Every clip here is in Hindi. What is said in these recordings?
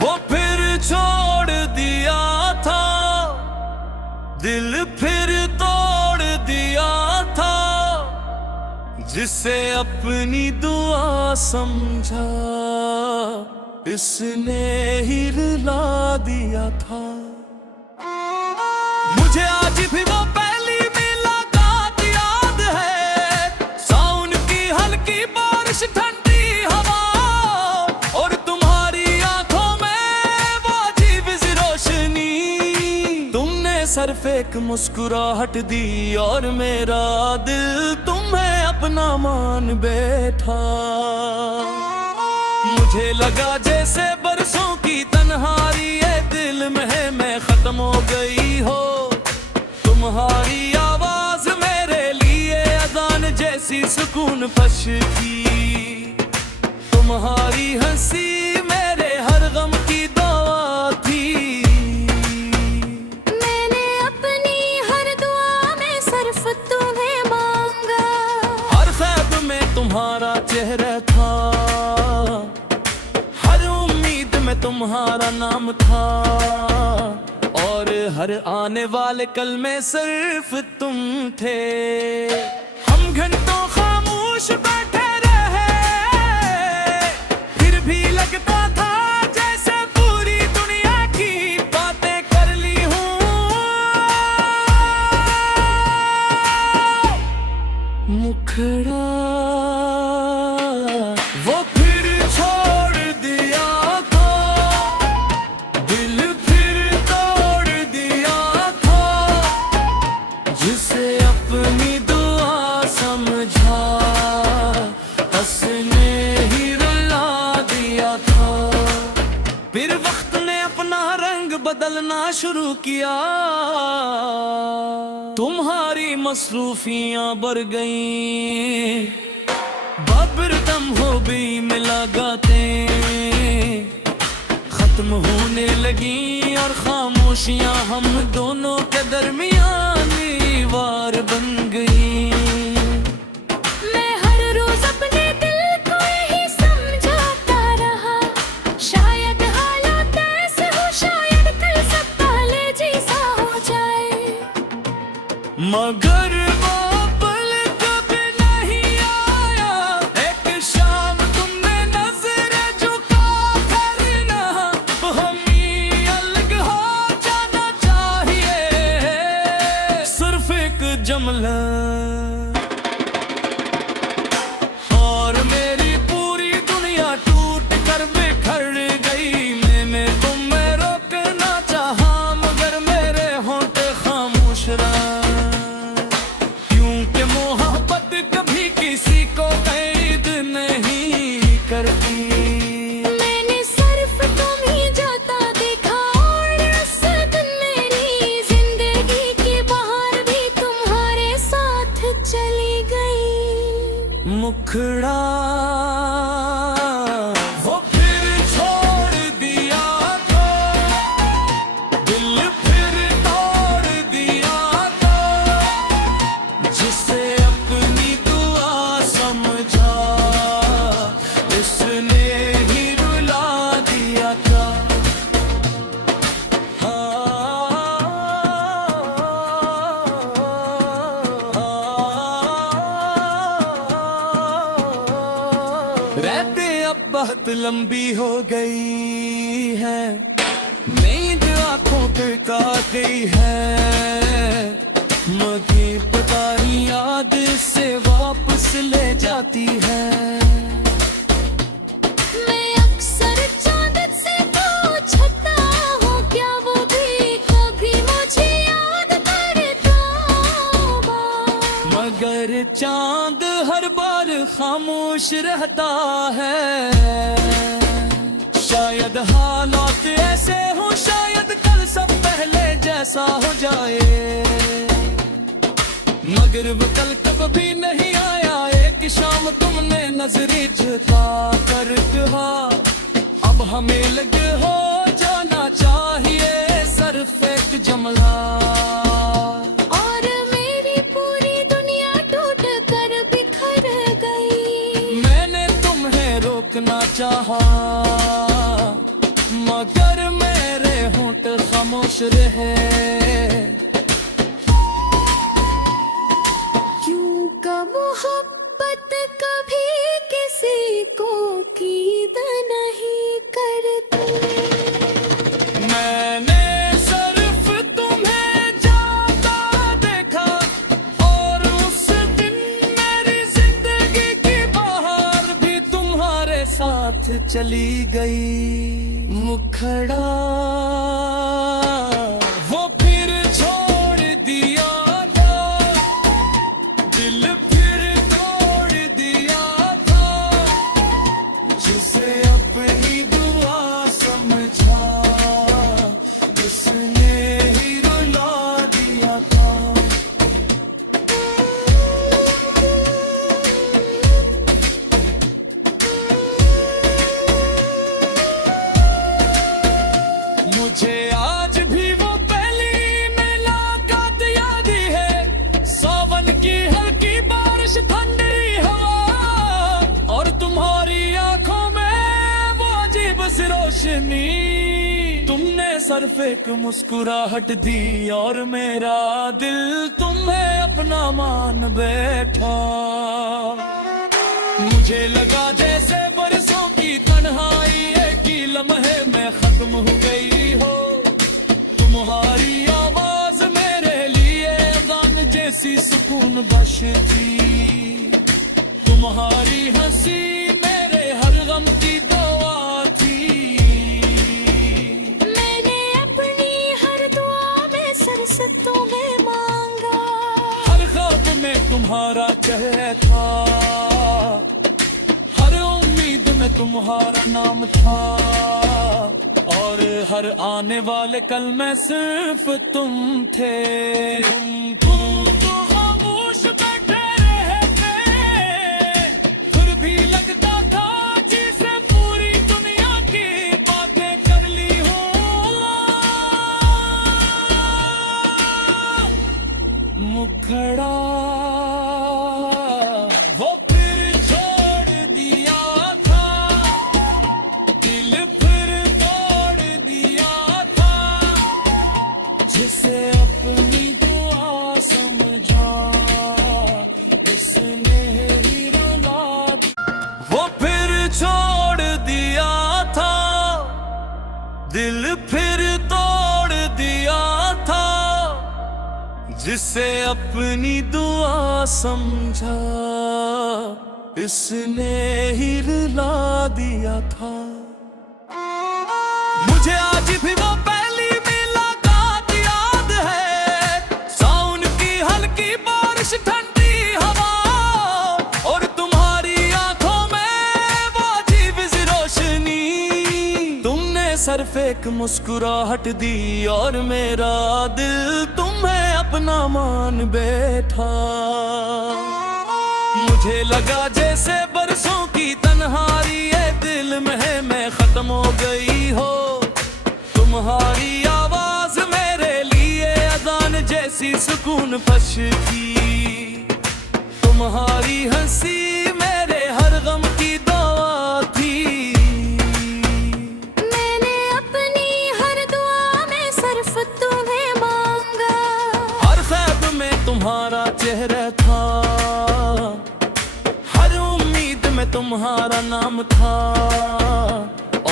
वो फिर छोड़ दिया था, दिल फिर तोड़ दिया था, जिसे अपनी दुआ समझा इसने ही रुला दिया था। मुझे आज भी वो पहली मुलाकात याद है, सावन की हल्की बारिश, ठंडी हवा और तुम्हारी आंखों में वो अजीब सी रोशनी। तुमने सिर्फ एक मुस्कुराहट दी और मेरा दिल तुम्हें अपना मान बैठा। मुझे लगा जैसे बरसों की तन्हाई है दिल में है मैं खत्म हो गई हो। तुम्हारी आवाज मेरे लिए अजान जैसी सुकून बख्श थी, तुम्हारी हंसी मेरे हर गम की दवा थी। मैंने अपनी हर दुआ में सिर्फ तुम्हें मांगा, हर ख्वाब में तुम्हारा चेहरा था, हर उम्मीद में तुम्हारा नाम था, और हर आने वाले कल में सिर्फ तुम थे। हम घंटों खामोश बैठे रहे, फिर भी लगता था जैसे पूरी दुनिया की बातें कर ली हूँ। मुखड़ा वो फिर छोड़ दिया था, दिल फिर तोड़ दिया था, जिसे अपनी दुआ समझा हंसने ही रुला दिया था। फिर वक्त ने अपना रंग बदलना शुरू किया, तुम्हारी मसरूफियां बढ़ गईं, बाबरदम हो गई मुलाकातें खत्म होने लगी, और खामोशियां हम दोनों के दरमियान दीवार बन गई। मैं हर रोज अपने दिल को यही समझाता रहा, शायद हालात ऐसे हो, शायद कल सब पहले जैसा हो जाए। मगर वो पल कभी नहीं आया, एक शाम तुमने नजर झुका करना, हम ही अलग हो जाना चाहिए, सिर्फ एक जुमला। और मेरी पूरी दुनिया टूट कर बिखर गई, मैंने तुम्हें रोकना चाहा मगर मेरे होंठ खामोश रहा, क्योंकि मोहब्बत कभी किसी को कैद नहीं करती। मैंने सिर्फ तुम ही जाता देखा, और उस दिन मेरी जिंदगी की बहार भी तुम्हारे साथ चली गई। मुखड़ा वो फिर छोड़ दिया था, दिल फिर तोड़ दिया था, जिसे अपनी दुआ समझा इसने ही रुला दिया था। रहते अब बहुत लंबी हो गई है, नींद आंखों पे का गई है, मगर पता नहीं याद से वापस ले जाती है। मैं अक्सर चांद से पूछता हूँ, क्या वो भी कभी मुझे याद करता होगा, मगर चांद हर बार खामोश रहता है। शायद हालात ऐसे हो, शायद कल सब पहले जैसा हो जाए, मगर वो कल कभी नहीं आया। एक शाम तुमने नजरें झुका कर कहा, अब हमें लगे हो जाना चाहिए, सिर्फ एक जुमला। और मेरी पूरी दुनिया टूट कर बिखर गई। मैंने तुम्हें रोकना चाहा, मगर हश्र है। क्यों का मोहब्बत कभी किसी को कीद नहीं करती। मैंने सिर्फ तुम्हें जाता देखा और उस दिन मेरी जिंदगी की बहार भी तुम्हारे साथ चली गई। मुखड़ा वो फिर छोड़ दिया था, दिल फिर तोड़ दिया था, जिसे अपनी दुआ समझा उसने ही रुला दिया था। मुझे आज भी वो पहली मुलाकात याद है, सावन की हल्की बारिश ठंडी हवा और तुम्हारी आंखों में वो अजीब सी रोशनी। तुमने सिर्फ एक मुस्कुराहट दी और मेरा दिल तुम्हें अपना मान बैठा। मुझे लगा जैसे बरसों की तन्हाई एक ही लम्हे में खत्म हो गई हो। तुम्हारी आवाज मेरे लिए गान जैसी सुकून बख्श थी। तुम्हारी हंसी मेरे हर गम की दवा थी। मैंने अपनी हर दुआ में सरस तुम्हें मांगा, हर ख्वाब में तुम्हारा चेहरा था, हर उम्मीद में तुम्हारा नाम था और हर आने वाले कल में सिर्फ तुम थे। तुम तो खामोश बैठे रहते, फिर भी लगता था जैसे पूरी दुनिया की बातें कर ली हूँ। मुखड़ा वो फिर छोड़ दिया था, दिल फिर तोड़ दिया था, जिसे अपनी दुआ समझा इसने ही रुला दिया। वो फिर छोड़ दिया था, दिल फिर तोड़ दिया था, जिसे अपनी दुआ समझा इसने ही रुला दिया था। मुझे आज भी वो पहली मुलाकात याद है, सावन की हल्की बारिश ठंडी हवा और तुम्हारी आंखों में वो अजीब सी रोशनी। तुमने सिर्फ एक मुस्कुराहट दी और मेरा दिल तुम्हें अपना मान बैठा। मुझे लगा जैसे बरसों की तन्हाई ये दिल में खत्म हो गई हो। तुम्हारी आवाज मेरे लिए अजान जैसी सुकून बख्श थी। तुम्हारी हंसी मेरे हर गम की दवा थी। मैंने अपनी हर दुआ में सिर्फ तुम्हें मांगा, हर ख्वाब में तुम्हारा चेहरा था, हर उम्मीद में तुम्हारा नाम था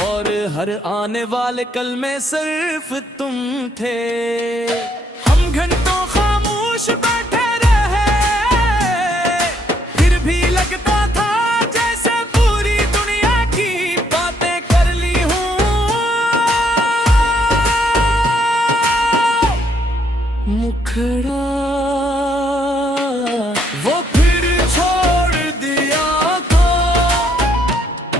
और हर आने वाले कल में सिर्फ तुम थे। हम घंटों खामोश बैठे रहे, फिर भी लगता था जैसे पूरी दुनिया की बातें कर ली हूँ। मुखड़ा वो फिर छोड़ दिया था,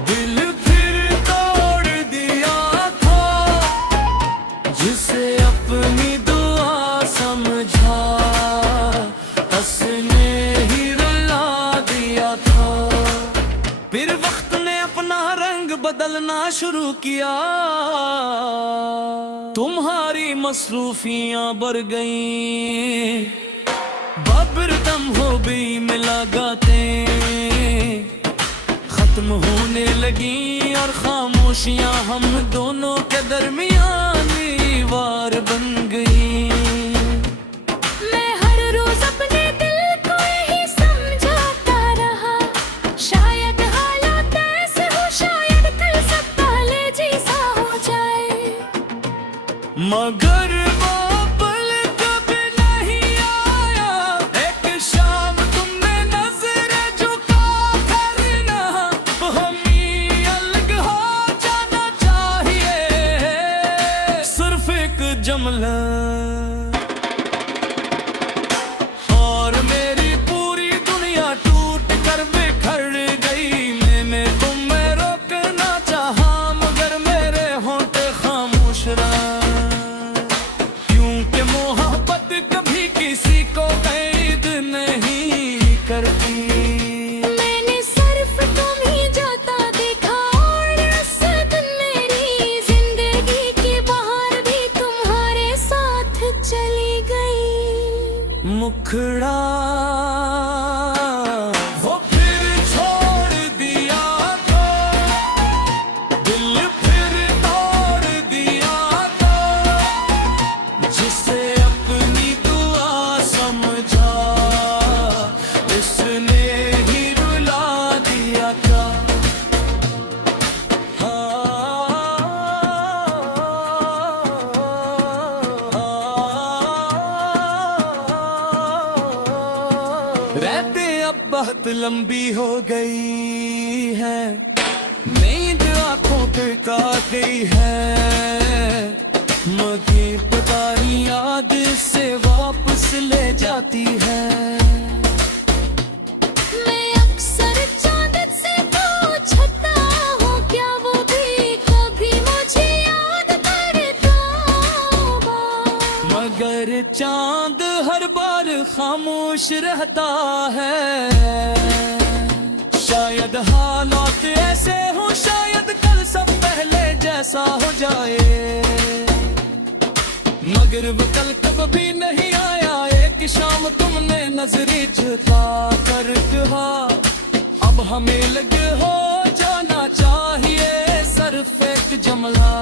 दिल फिर तोड़ दिया था, जिसे अपनी दुआ समझा हंसने ही रुला दिया था। फिर वक्त ने अपना रंग बदलना शुरू किया, तुम्हारी मसरूफियां बढ़ गईं, बाबरदम हो गई मुलाकातें, खत्म होने लगी और खामोशियां हम दोनों के दरमियान दीवार बन मगर वो पल कभी नहीं आया। एक शाम तुमने नजर झुका करना, हम ही अलग हो जाना चाहिए। सिर्फ एक जुमला और मेरी पूरी दुनिया टूट कर बिखर गई। मैंने तुम्हें रोकना चाहा मगर मेरे होंठ खामोश रहा। क्योंकि मोहब्बत कभी किसी को कैद नहीं करती। मैंने सिर्फ तुम्हें जाता देखा और उस दिन मेरी जिंदगी की बहार भी तुम्हारे साथ चली गई। मुखड़ा वो फिर छोड़ दिया था, दिल फिर तोड़ दिया था। जिसे अपनी दुआ समझा इसने ही रुला दिया था। रहते अब बहुत लंबी हो गई है, नींद आंखों पे आ गई है। मगर पता नहीं याद से वापस ले जाती है। मैं अक्सर चांद से पूछता हूँ क्या वो भी कभी मुझे याद करता होगा। मगर चांद हर बार खामोश रहता है। शायद हालात ऐसे हो, शायद कल सब पहले जैसा हो जाए। मगर वो कल कभी नहीं आया। एक शाम तुमने नजरें झुका कर कहा अब हमें लगे हो जाना चाहिए। सिर्फ एक जुमला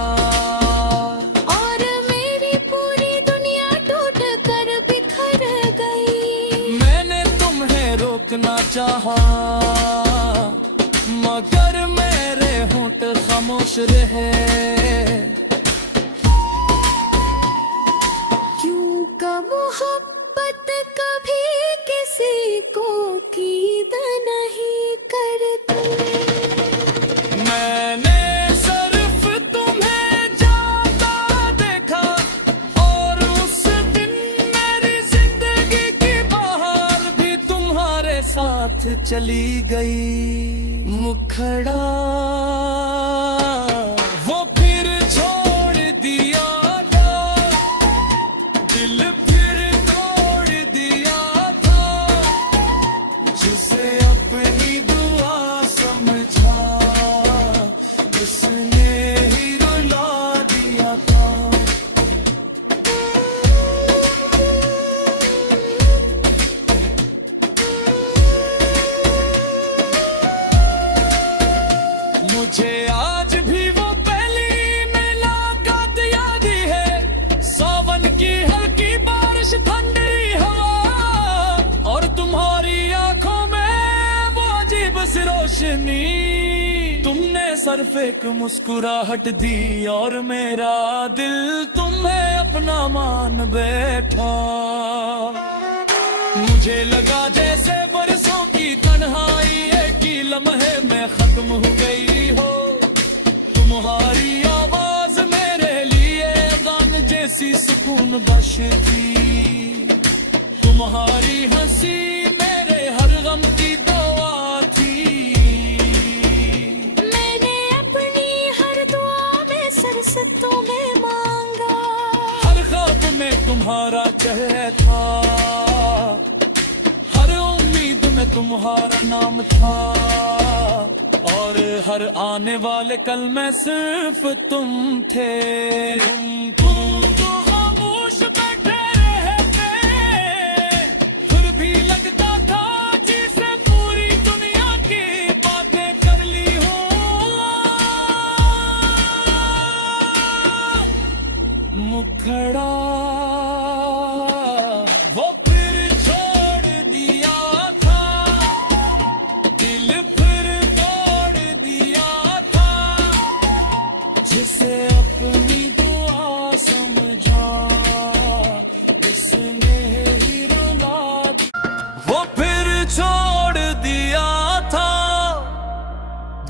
और मेरी पूरी दुनिया टूट कर बिखर गई। मैंने तुम्हें रोकना चाहा मगर मेरे होंठ खामोश रहे। क्यों का मोहब्बत कभी किसी को कीद नहीं करती। मैंने सिर्फ तुम्हें जाता देखा और उस दिन मेरी जिंदगी की बहार भी तुम्हारे साथ चली गई। मुखड़ा वो फिर छोड़ दिया था, दिल फिर तोड़ दिया था। जिसे अपनी दुआ समझा उसने ही रुला दिया था। मुझे आज भी वो पहली मुलाकात याद है। सावन की हल्की बारिश, ठंडी हवा और तुम्हारी आंखों में वो अजीब सी रोशनी। तुमने सिर्फ एक मुस्कुराहट दी और मेरा दिल तुम्हें अपना मान बैठा। मुझे लगा जैसे बरसों की तन्हाई एक ही लम्हे में खत्म हो गई हो। तुम्हारी आवाज मेरे लिए गान जैसी सुकून बख्श थी। तुम्हारी हंसी मेरे हर गम की दवा थी। मैंने अपनी हर दुआ में सरस तुम्हें मांगा। हर ख्वाब में तुम्हारा चेहरा था, हर उम्मीद में तुम्हारा नाम था। और हर आने वाले कल में सिर्फ तुम थे। तुम तो खामोश बैठे रहते, फिर भी लगता था जिसे पूरी दुनिया की बातें कर ली हो। मुखड़ा वो फिर छोड़ दिया था, दिल फिर तोड़ दिया था। जिसे अपनी दुआ समझ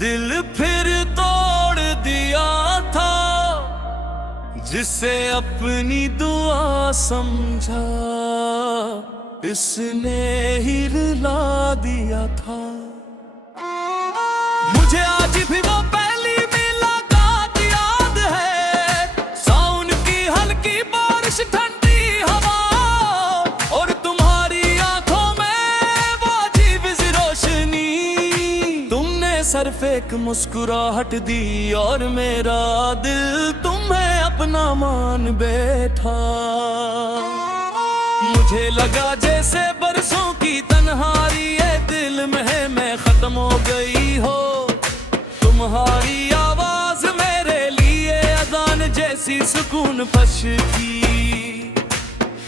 दिल फिर तोड़ दिया था जिसे अपनी दुआ समझा, इसने ही रुला दिया था। मुझे आज भी वो पहली मुलाकात याद है, सावन की हल्की बारिश, ठंडी हवा और तुम्हारी आंखों में वो अजीब सी रोशनी। तुमने सिर्फ एक मुस्कुराहट दी और मेरा दिल तुम्हें अपना मान बैठा। मुझे लगा जैसे बरसों की तन्हाई ये दिल में मैं खत्म हो गई हो। तुम्हारी आवाज मेरे लिए अजान जैसी सुकून बख्श थी।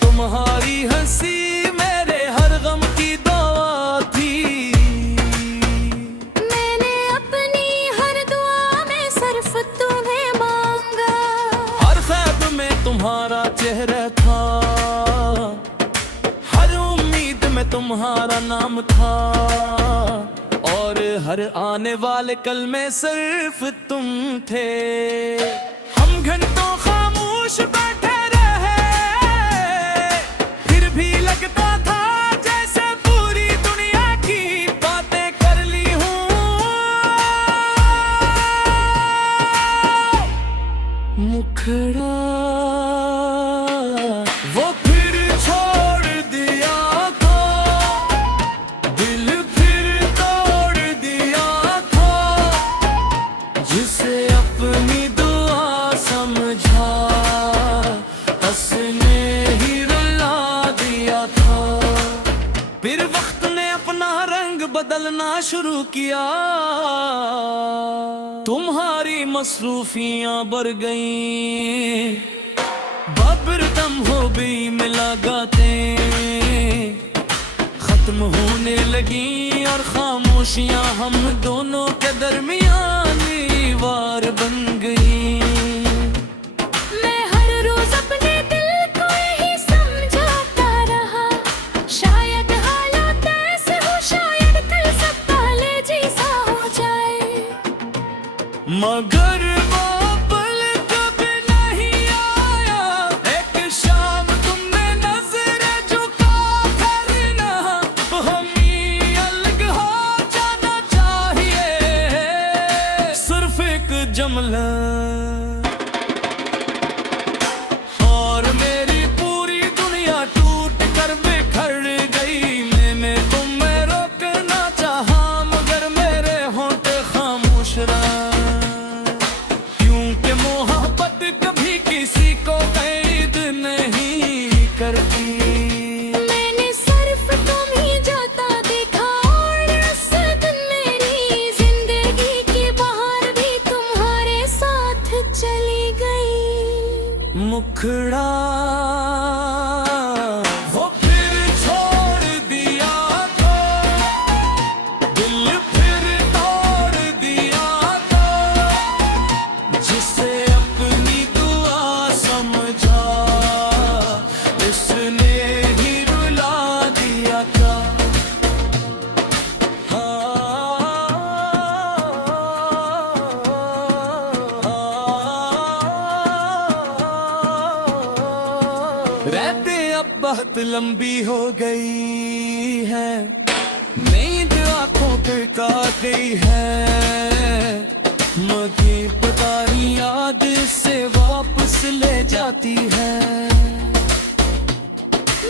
तुम्हारी हंसी मेरे हर गम की दवा थी। मैंने अपनी हर दुआ में सिर्फ तुम्हें मांगा, हर ख्वाब में तुम्हारा चेहरा था, हर उम्मीद में तुम्हारा नाम था और हर आने वाले कल में सिर्फ तुम थे। हम घंटों खामोश बैठे रहे, फिर भी लगता था जैसे पूरी दुनिया की बातें कर ली हूँ। मुखड़ा वो फिर छोड़ दिया था, दिल फिर तोड़ दिया था जिसे अपनी दुआ समझा, हंसने ही रुला दिया था। फिर वक्त ने अपना रंग बदलना शुरू किया, तुम्हारी मसरूफियां बढ़ गईं, बाबरदम हो गई मुलाकातें, खत्म होने लगी और खामोशियां हम दोनों के दरमियान दीवार बन गई। मैं हर रोज अपने दिल को यही समझाता रहा, शायद हालात ऐसे हो, शायद कल सब पहले जैसा हो जाए। मगर वो पल कभी नहीं आया, एक शाम तुमने नजरें झुका करना, हमें अलग हो जाना चाहिए, सिर्फ एक जुमला और मेरी पूरी दुनिया टूट कर बिखर गई। मैंने तुम्हें रोकना चाहा मगर मेरे होंठ खामोश रहा, क्योंकि मोहब्बत कभी किसी को कैद नहीं करती। मैंने सिर्फ तुम ही जाता देखा और उस दिन मेरी जिंदगी की बहार भी तुम्हारे साथ चली गई। मुखड़ा वो फिर छोड़ दिया था, दिल फिर तोड़ दिया था जिसे अपनी दुआ समझा, इसने ही रुला दिया था। रहते अब बहुत लंबी हो गई है, नींद आंखों पे का गई है, मगर पता नहीं याद से वापस ले जाती है।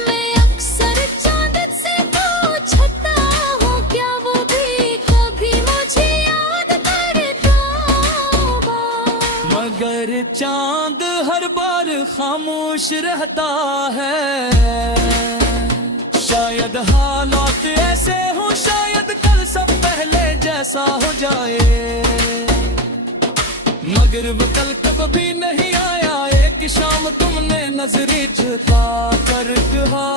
मैं अक्सर चांद से पूछता हूँ क्या वो भी कभी मुझे याद करता होगा, मगर चांद हर बार खामोश रहता है। शायद हालात ऐसे हो, शायद कल सब पहले जैसा हो जाए, मगर वो कल कभी नहीं आया। एक शाम तुमने नजरें झुका कर कहा,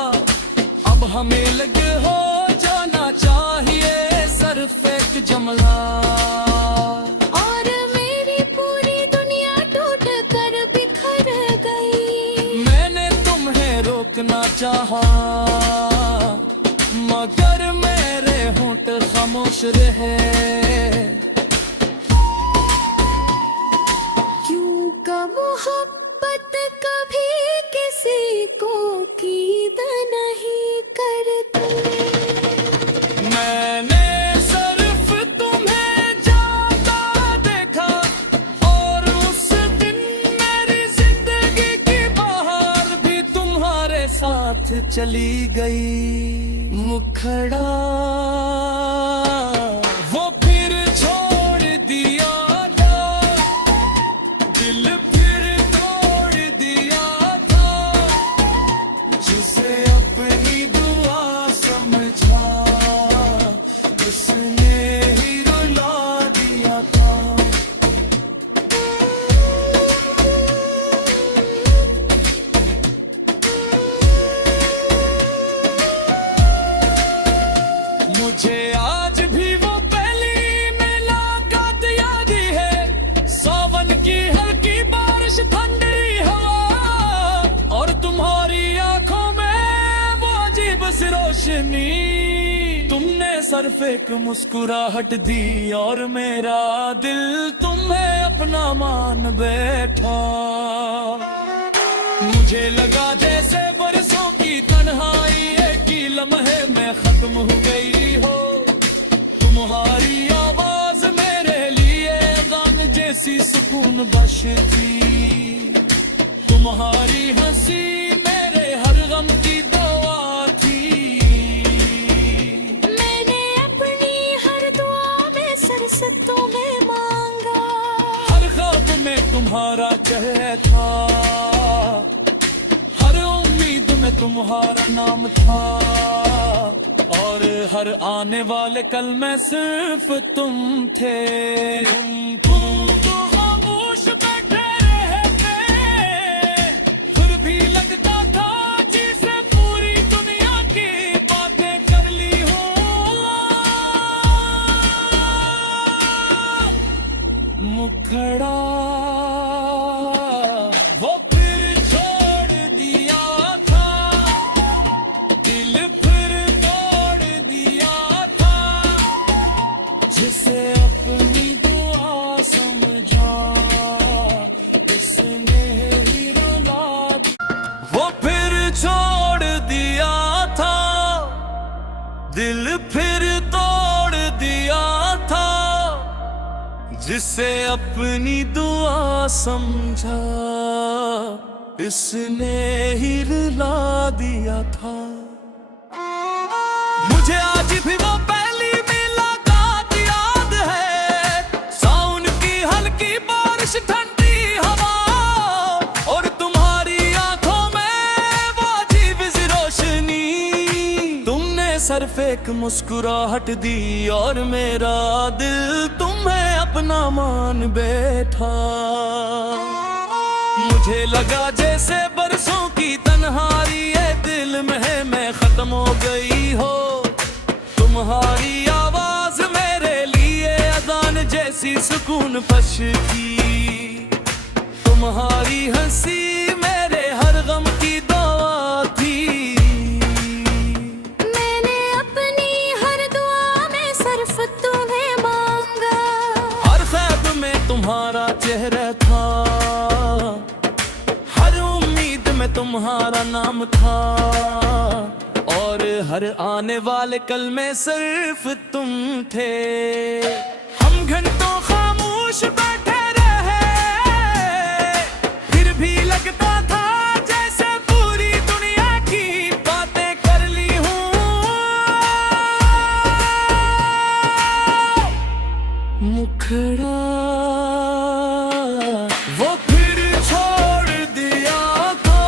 अब हमें लगे हो जाना चाहिए, सिर्फ एक जुमला और मेरी पूरी दुनिया टूट कर बिखर गई। मैंने तुम्हें रोकना चाहा मगर मेरे होंठ खामोश रहे, मोहब्बत कभी किसी को कीद नहीं करती। मैंने सिर्फ तुम्हें जाता देखा और उस दिन मेरी जिंदगी की बहार भी तुम्हारे साथ चली गई। मुखड़ा वो फिर छोड़ दिया था, दिल फिर तोड़ दिया था, जिसे अपनी दुआ समझा उसने ही रुला दिया था। मुझे आज भी वो पहली मुलाकात याद है, सावन की हल्की बारिश ठंडी हवा और तुम्हारी आंखों में वो अजीब सी रोशनी। तुमने सिर्फ एक मुस्कुराहट दी और मेरा दिल तुम्हें अपना मान बैठा। मुझे लगा जैसे बरसों की तन्हाई एक ही लम्हे में खत्म हो गई हो। तुम्हारी आवाज मेरे लिए गान जैसी सुकून बख्श थी। तुम्हारी हंसी मेरे हर गम की दवा थी। मैंने अपनी हर दुआ में सरस तुम्हें मांगा, हर ख्वाब में तुम्हारा चेहरा था, हर उम्मीद में तुम्हारा नाम था और हर आने वाले कल में सिर्फ तुम थे। तुम तो खामोश बैठे रहते, फिर भी लगता था जैसे पूरी दुनिया की बातें कर ली हो। मुखड़ा वो फिर छोड़ दिया था, दिल फिर तोड़ दिया था, जिसे अपनी दुआ समझा उसने ही रुला दिया। वो फिर छोड़ दिया था, दिल फिर तोड़ दिया था, जिसे अपनी दुआ समझा इसने ही रुला दिया था। मुझे आज भी वो पहली मुलाकात याद है, सावन की हल्की बारिश ठंडी हवा और तुम्हारी आंखों में वो अजीब सी रोशनी। तुमने सिर्फ एक मुस्कुराहट दी और मेरा दिल तुम्हें अपना मान बैठा। मुझे लगा जैसे बरसों की तन्हाई ये दिल में खत्म हो गई हो। तुम्हारी आवाज मेरे लिए अजान जैसी सुकून बख्श थी। तुम्हारी हंसी मेरे हर गम की दवा थी। मैंने अपनी हर दुआ में सिर्फ तुम्हें मांगा, हर ख्वाब में तुम्हारा चेहरा था, हर उम्मीद में तुम्हारा नाम था और हर आने वाले कल में सिर्फ तुम थे। हम घंटों खामोश बैठे रहे, फिर भी लगता था जैसे पूरी दुनिया की बातें कर ली हूँ। मुखड़ा वो फिर छोड़ दिया था,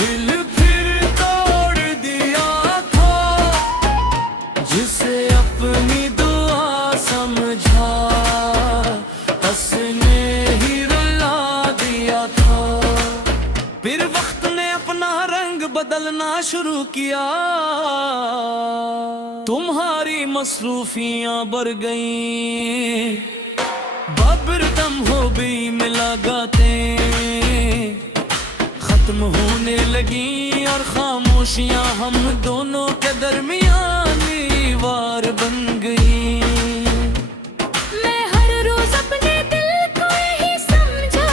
दिल फिर तोड़ दिया था, जिसे अपनी दुआ समझा उसने ही रुला दिया था। फिर वक्त ने अपना रंग बदलना शुरू किया, तुम्हारी मसरूफियां बढ़ गईं, बाबरदम हो गई मुलाकातें, खत्म होने लगी और खामोशियां हम दोनों के दरमियान दीवार बन गई। मैं हर रोज अपने दिल को यही समझा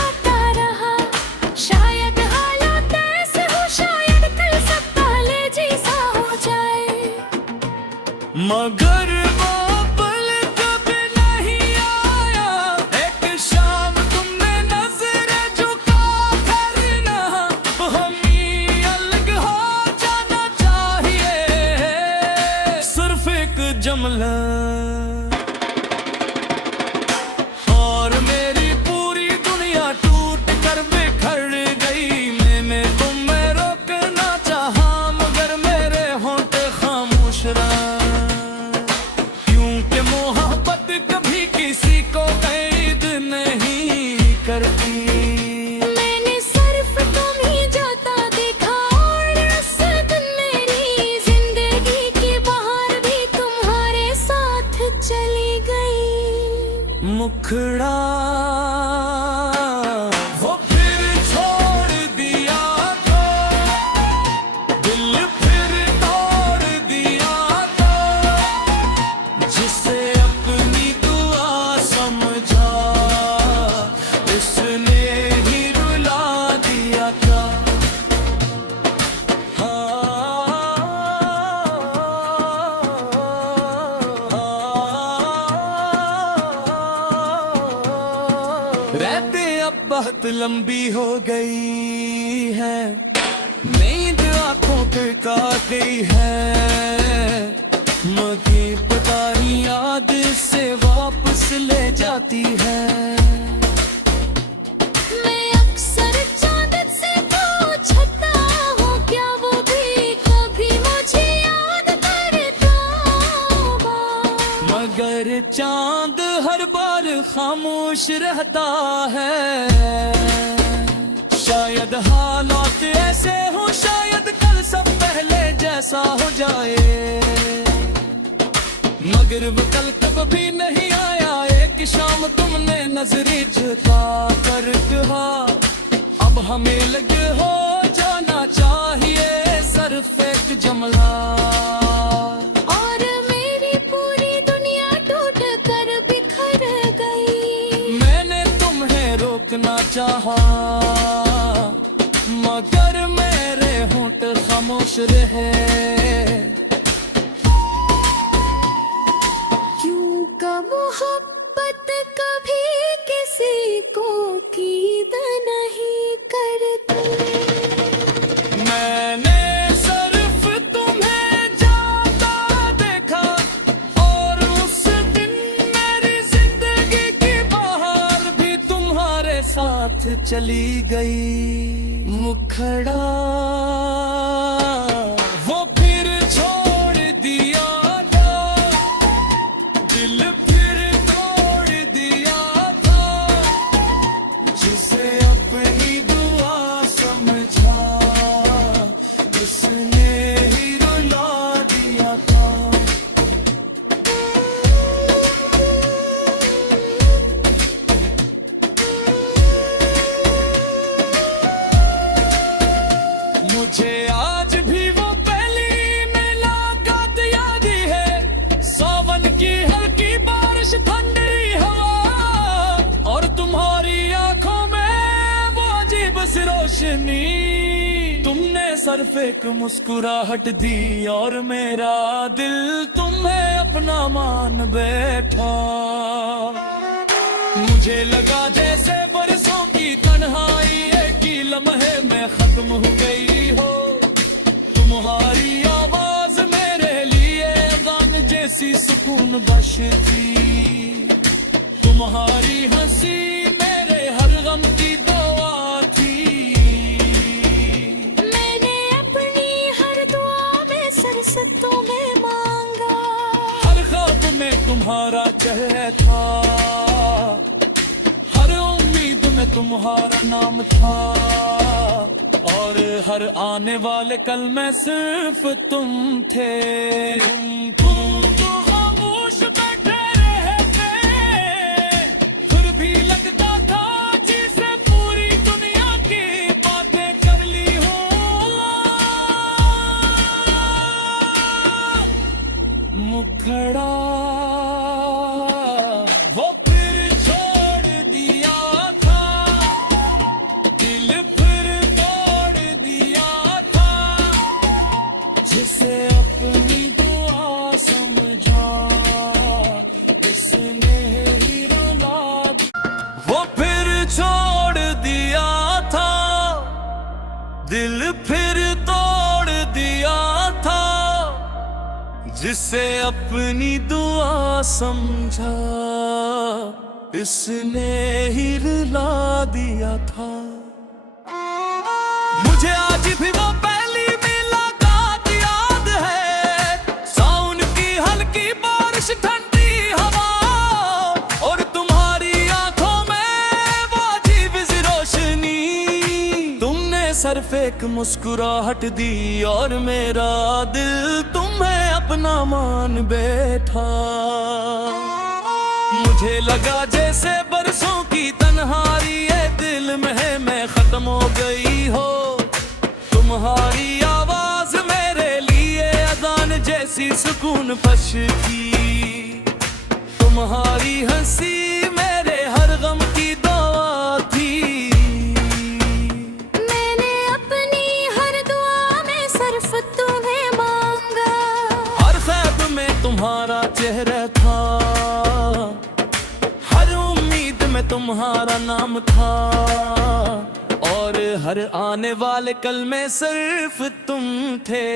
शायद हालात ऐसे हो, शायद कल सब पहले जैसा हो जाए। मगर वो पल कभी नहीं आया। एक शाम तुमने नजरें झुका करना, हम ही अलग हो जाना चाहिए। सिर्फ एक जुमला और मेरी पूरी दुनिया टूट कर बिखर गई। मैंने तुम्हें रोकना चाहा मगर मेरे होंठ खामोश रहे, क्योंकि मोहब्बत कभी किसी को कैद नहीं करती। मैंने सिर्फ तुम ही जाता देखा और उस दिन मेरी जिंदगी की बहार भी तुम्हारे साथ चली गई। मुखड़ा वो फिर छोड़ दिया तो, दिल फिर तोड़ दिया तो, जिसे अपनी दुआ समझा इसने ही रुला दिया था। रहते अब बहुत लंबी हो गई है, नींद आंखों पे का गई है, मगर पता नहीं याद से वापस ले जाती है। मैं अक्सर चांद से पूछता हूँ क्या वो भी कभी मुझे याद करता होगा। मगर चांद हर बार खामोश रहता है। शायद हालात ऐसे हो, शायद कल सब पहले जैसा हो जाए। मगर वो कल कभी नहीं आया। एक शाम तुमने नजरें झुका कर कहा, अब हमें लगे हो जाना चाहिए। सिर्फ एक जुमला और मेरी पूरी दुनिया टूट कर बिखर गई। मैंने तुम्हें रोकना चाहा मगर मेरे होंठ खामोश रहे। क्यों का मोहब्बत कभी किसी को कीद नहीं करती। मैंने सिर्फ तुम्हें जाता देखा और उस दिन मेरी जिंदगी की बहार भी तुम्हारे साथ चली गई। मुखड़ा वो फिर छोड़ दिया था, दिल फिर तोड़ दिया था, जिसे अपनी दुआ समझा उसने ही रुला दिया था। मुझे आज भी वो पहली मुलाकात याद है। सावन की हल्की बारिश, ठंडी हवा और तुम्हारी आंखों में वो अजीब सी रोशनी। तुमने सिर्फ एक मुस्कुराहट दी और मेरा दिल तुम्हें अपना मान बैठा। मुझे लगा जैसे बरसों की तन्हाई एक ही लम्हे में खत्म हो गई हो। तुम्हारी आवाज मेरे लिए गान जैसी सुकून बख्श थी। तुम्हारी हंसी मेरे हर गम की दवा थी। मैंने अपनी हर दुआ में सरसतों में मांगा, हर ख्वाब में तुम्हारा चेहरा था, हर उम्मीद में तुम्हारा नाम था और हर आने वाले कल में सिर्फ तुम थे। तुम तो खामोश बैठे रहते, फिर भी लगता था जिसे पूरी दुनिया की बातें कर ली हो। मुखड़ा वो फिर छोड़ दिया था, दिल फिर दिल फिर तोड़ दिया था, जिसे अपनी दुआ समझा इसने ही रुला दिया था। मुझे आज भी वो पहली मुलाकात याद है, सावन की हल्की बारिश, ठंडी हवा और तुम्हारी आंखों में वो अजीब सी रोशनी। तुमने सिर्फ एक मुस्कुराहट दी और मेरा दिल तुम्हें अपना मान बैठा। मुझे लगा जैसे बरसों की तन्हाई ये दिल में है मैं खत्म हो गई हो। तुम्हारी आवाज मेरे लिए अजान जैसी सुकून बख्श थी। तुम्हारी हंसी मेरे हर गम की दवा थी। मैंने अपनी हर दुआ में सिर्फ तुम्हें मांगा, हर ख्वाब में तुम्हारा चेहरा था, हर उम्मीद में तुम्हारा नाम था, और हर आने वाले कल में सिर्फ तुम थे।